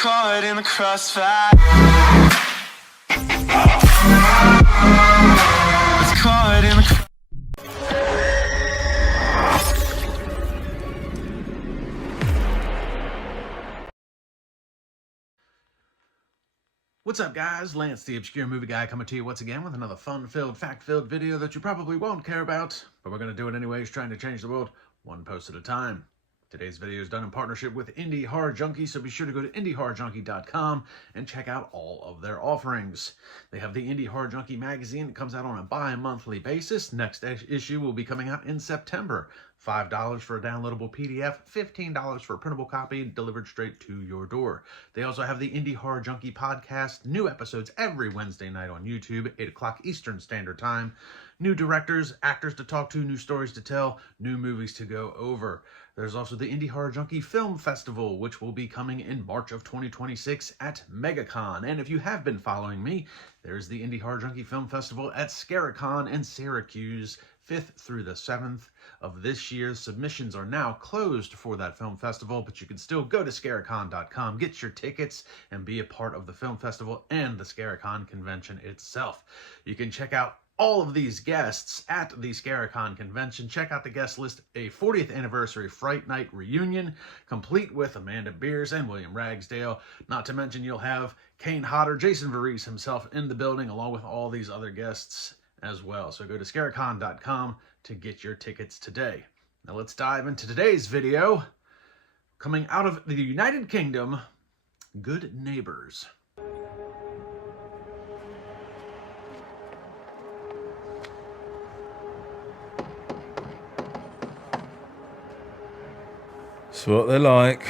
caught in the crossfire. It's caught in the What's up, guys? Lance, the Obscure Movie Guy, coming to you once again with another fun-filled, fact-filled video that you probably won't care about, but we're going to do it anyways, trying to change the world one post at a time. Today's video is done in partnership with Indie Horror Junkie, so be sure to go to indiehorrorjunkie.com and check out all of their offerings. They have the Indie Horror Junkie magazine. It comes out on a bi-monthly basis. Next issue will be coming out in September. $5 for a downloadable PDF, $15 for a printable copy delivered straight to your door. They also have the Indie Horror Junkie podcast, new episodes every Wednesday night on YouTube, 8 o'clock Eastern Standard Time. New directors, actors to talk to, new stories to tell, new movies to go over. There's also the Indie Horror Junkie Film Festival, which will be coming in March of 2026 at MegaCon. And if you have been following me, there's the Indie Horror Junkie Film Festival at Scaricon in Syracuse, 5th through the 7th of this year. Submissions are now closed for that film festival, but you can still go to Scaricon.com, get your tickets, and be a part of the film festival and the Scaricon convention itself. You can check out all of these guests at the Scaricon convention. Check out the guest list: a 40th anniversary Fright Night reunion, complete with Amanda Beers and William Ragsdale. Not to mention you'll have Kane Hodder, Jason Voorhees himself in the building, along with all these other guests as well. So go to Scaricon.com to get your tickets today. Now let's dive into today's video. Coming out of the United Kingdom, Good Neighbors. That's what they're like.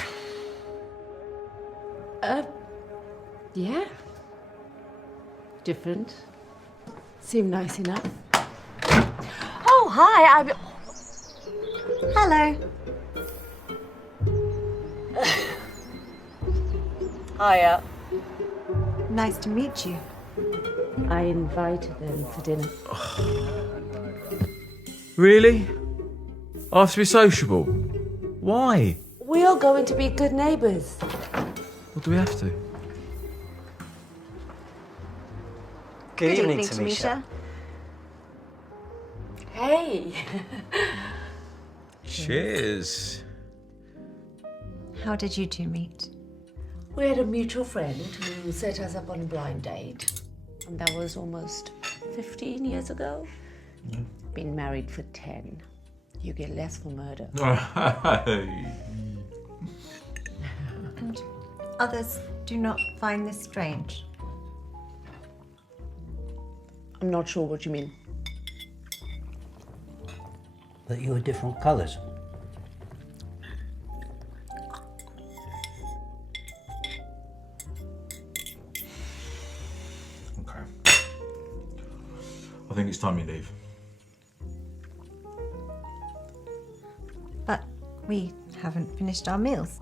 Yeah. Different. Seem nice enough. Oh, hi, Hello. Hiya. Nice to meet you. I invited them for dinner. Really? I have to be sociable? Why? We are going to be good neighbours. What do we have to? Good evening, Tamisha. Hey! Cheers. How did you two meet? We had a mutual friend who set us up on a blind date. And that was almost 15 years ago. Been married for 10. You get less for murder. And others do not find this strange. I'm not sure what you mean. That you were different colours. Okay. I think it's time you leave. But we haven't finished our meals.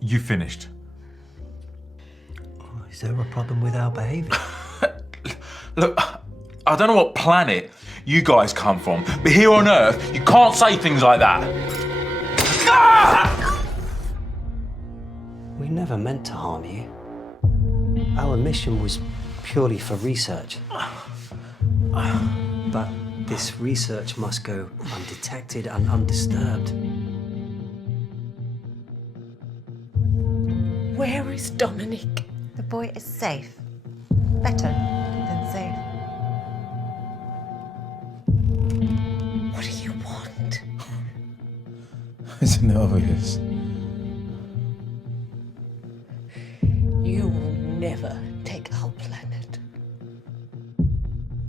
You finished. Is there a problem with our behaviour? Look, I don't know what planet you guys come from, but here on Earth, you can't say things like that. We never meant to harm you. Our mission was purely for research. But this research must go undetected and undisturbed. Where is Dominic? The boy is safe. Better than safe. What do you want? Isn't it obvious? You will never take our planet.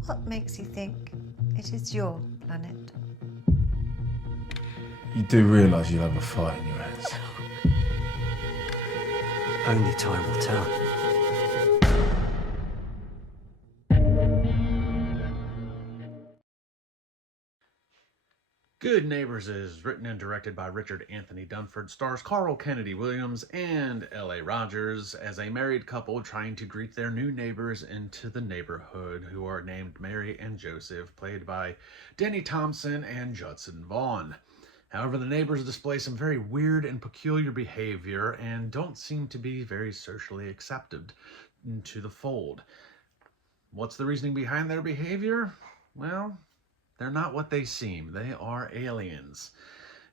What makes you think it is your planet? You do realise you'll have a fight in your hands. Only time will tell. Good Neighbors is written and directed by Richard Anthony Dunford, stars Carl Kennedy Williams and L.A. Rogers as a married couple trying to greet their new neighbors into the neighborhood, who are named Mary and Joseph, played by Denny Thompson and Judson Vaughn. However, the neighbors display some very weird and peculiar behavior and don't seem to be very socially accepted into the fold. What's the reasoning behind their behavior? Well, they're not what they seem. They are aliens.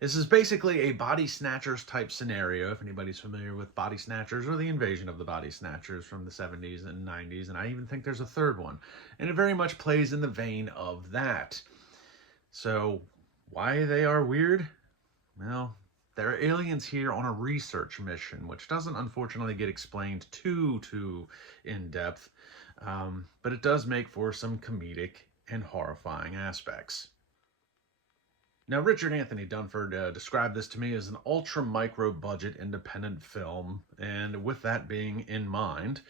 This is basically a Body Snatchers type scenario, if anybody's familiar with Body Snatchers or the Invasion of the Body Snatchers from the 70s and 90s, and I even think there's a third one. And it very much plays in the vein of that. So, why they are weird? Well, they're aliens here on a research mission, which doesn't unfortunately get explained too in depth, but it does make for some comedic and horrifying aspects. Now, Richard Anthony Dunford described this to me as an ultra-micro-budget independent film, and with that being in mind,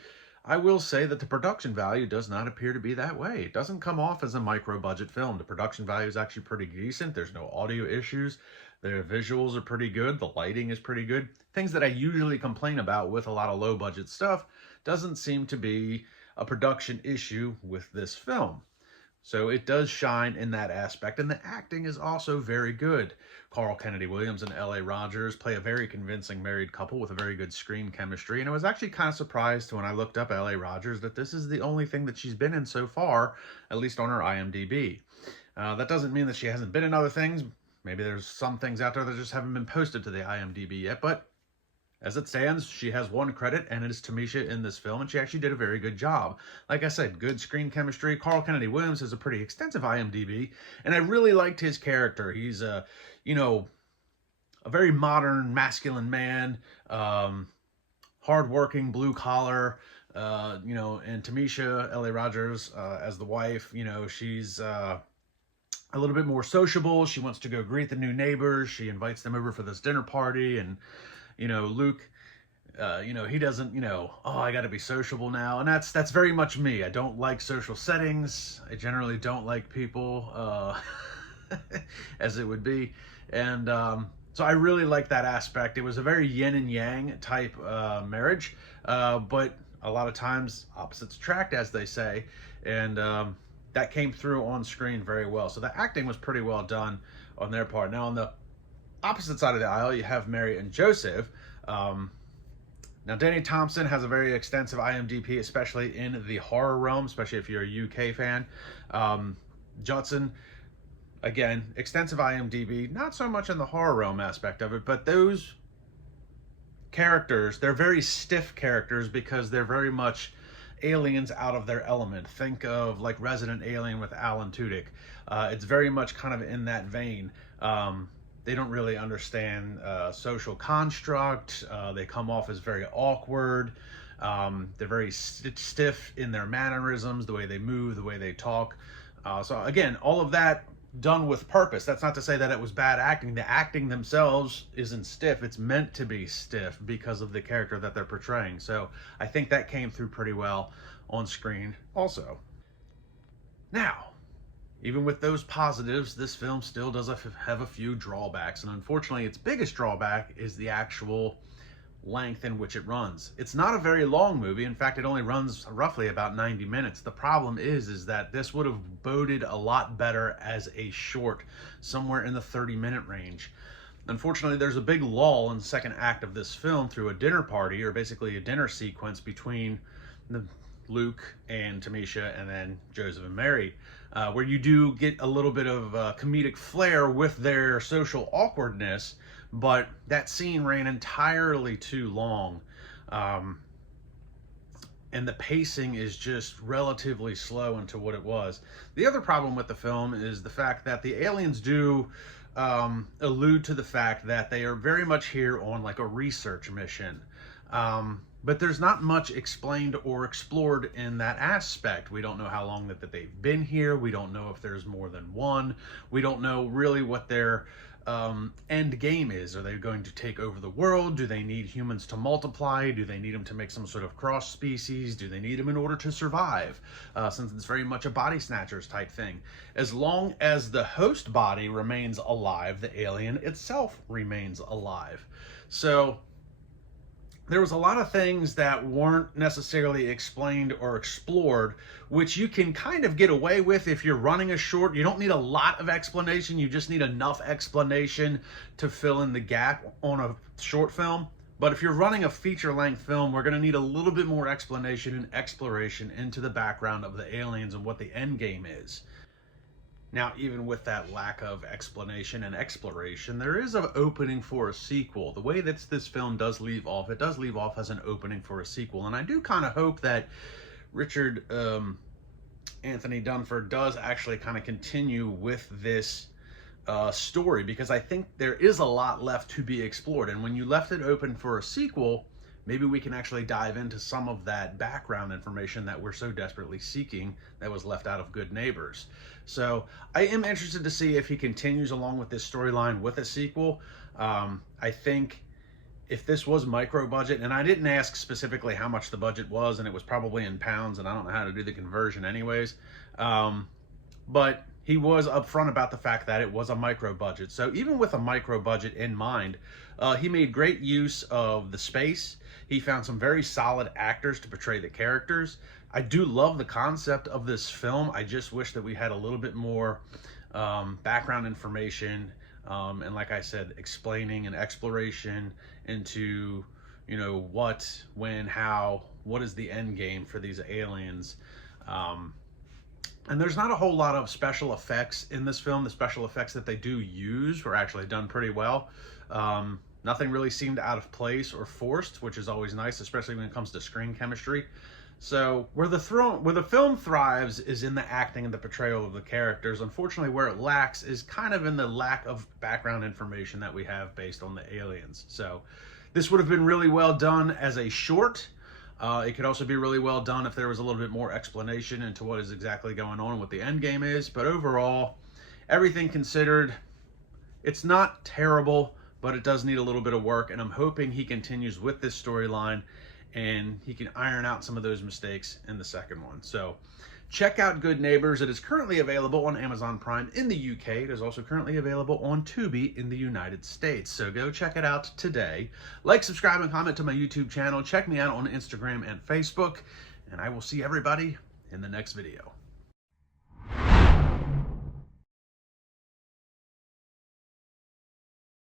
I will say that the production value does not appear to be that way. It doesn't come off as a micro-budget film. The production value is actually pretty decent. There's no audio issues. The visuals are pretty good. The lighting is pretty good. Things that I usually complain about with a lot of low-budget stuff doesn't seem to be a production issue with this film. So it does shine in that aspect, and the acting is also very good. Carl Kennedy Williams and L.A. Rogers play a very convincing married couple with a very good screen chemistry, and I was actually kind of surprised when I looked up L.A. Rogers that this is the only thing that she's been in so far, at least on her IMDb. That doesn't mean that she hasn't been in other things. Maybe there's some things out there that just haven't been posted to the IMDb yet, but as it stands, she has one credit, and it is Tamisha in this film, and she actually did a very good job. Like I said, good screen chemistry. Carl Kennedy Williams has a pretty extensive IMDb, and I really liked his character. He's a very modern, masculine man, hardworking, blue collar, and Tamisha, L.A. Rogers, as the wife, she's a little bit more sociable. She wants to go greet the new neighbors. She invites them over for this dinner party, and Luke, he doesn't, I got to be sociable now. And that's very much me. I don't like social settings. I generally don't like people, as it would be. And so I really like that aspect. It was a very yin and yang type marriage, but a lot of times opposites attract, as they say. And that came through on screen very well. So the acting was pretty well done on their part. Now, on the opposite side of the aisle, you have Mary and Joseph. Now, Danny Thompson has a very extensive IMDb, especially in the horror realm, especially if you're a UK fan. Judson, again, extensive IMDb, not so much in the horror realm aspect of it, but those characters, they're very stiff characters because they're very much aliens out of their element. Think of like Resident Alien with Alan Tudyk. It's very much kind of in that vein. They don't really understand social construct. They come off as very awkward. They're very stiff in their mannerisms, the way they move, the way they talk. So again, all of that done with purpose. That's not to say that it was bad acting. The acting themselves isn't stiff. It's meant to be stiff because of the character that they're portraying. So I think that came through pretty well on screen also. Now, even with those positives, this film still does have a few drawbacks, and unfortunately its biggest drawback is the actual length in which it runs. It's not a very long movie. In fact, it only runs roughly about 90 minutes. The problem is that this would have boded a lot better as a short, somewhere in the 30-minute range. Unfortunately, there's a big lull in the second act of this film through a dinner party, or basically a dinner sequence between Luke and Tamisha and then Joseph and Mary, where you do get a little bit of comedic flair with their social awkwardness, but that scene ran entirely too long. And the pacing is just relatively slow into what it was. The other problem with the film is the fact that the aliens do allude to the fact that they are very much here on like a research mission. But there's not much explained or explored in that aspect. We don't know how long that they've been here. We don't know if there's more than one. We don't know really what their end game is. Are they going to take over the world? Do they need humans to multiply? Do they need them to make some sort of cross species? Do they need them in order to survive? Since it's very much a body snatchers type thing. As long as the host body remains alive, the alien itself remains alive. So there was a lot of things that weren't necessarily explained or explored, which you can kind of get away with if you're running a short. You don't need a lot of explanation. You just need enough explanation to fill in the gap on a short film. But if you're running a feature-length film, we're going to need a little bit more explanation and exploration into the background of the aliens and what the end game is. Now, even with that lack of explanation and exploration, there is an opening for a sequel. The way that this film does leave off, it does leave off as an opening for a sequel. And I do kind of hope that Richard Anthony Dunford does actually kind of continue with this story, because I think there is a lot left to be explored. And when you left it open for a sequel, maybe we can actually dive into some of that background information that we're so desperately seeking that was left out of Good Neighbors. So I am interested to see if he continues along with this storyline with a sequel. I think if this was micro budget, and I didn't ask specifically how much the budget was, and it was probably in pounds, and I don't know how to do the conversion anyways, but he was upfront about the fact that it was a micro budget. So even with a micro budget in mind, he made great use of the space. He found some very solid actors to portray the characters. I do love the concept of this film. I just wish that we had a little bit more background information, and like I said, explaining and exploration into, you know, what, when, how, what is the end game for these aliens. And there's not a whole lot of special effects in this film. The special effects that they do use were actually done pretty well. Nothing really seemed out of place or forced, which is always nice, especially when it comes to screen chemistry. So where the film thrives is in the acting and the portrayal of the characters. Unfortunately, where it lacks is kind of in the lack of background information that we have based on the aliens. So this would have been really well done as a short. It could also be really well done if there was a little bit more explanation into what is exactly going on and what the end game is. But overall, everything considered, it's not terrible, but it does need a little bit of work. And I'm hoping he continues with this storyline and he can iron out some of those mistakes in the second one. So check out Good Neighbors. It is currently available on Amazon Prime in the UK. It is also currently available on Tubi in the United States. So go check it out today. Like, subscribe, and comment to my YouTube channel. Check me out on Instagram and Facebook. And I will see everybody in the next video.